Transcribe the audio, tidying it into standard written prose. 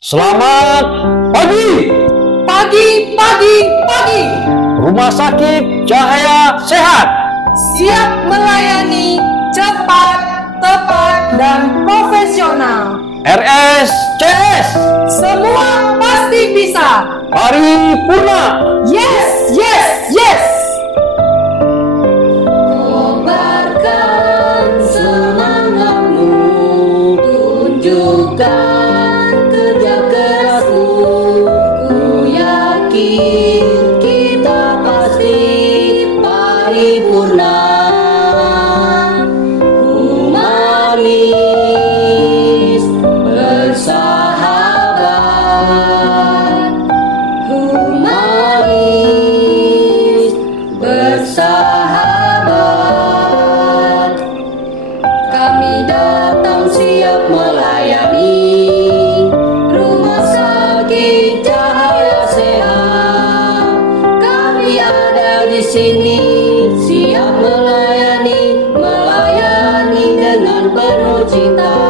Selamat pagi. Pagi, pagi, pagi. Rumah Sakit Cahaya Sehat Siap melayani cepat, tepat, dan profesional. RSCS Semua pasti bisa. Paripurna. Yes, yes, yes. Kobarkan semangatmu, tunjukkan kerja kerasmu. Ku yakin kita pasti paripurna. Humanis bersahabat, humanis bersahabat. Kami datang siap melayani Rumah Sakit Cahaya Sehat. Kami ada di sini siap melayani dengan penuh cinta.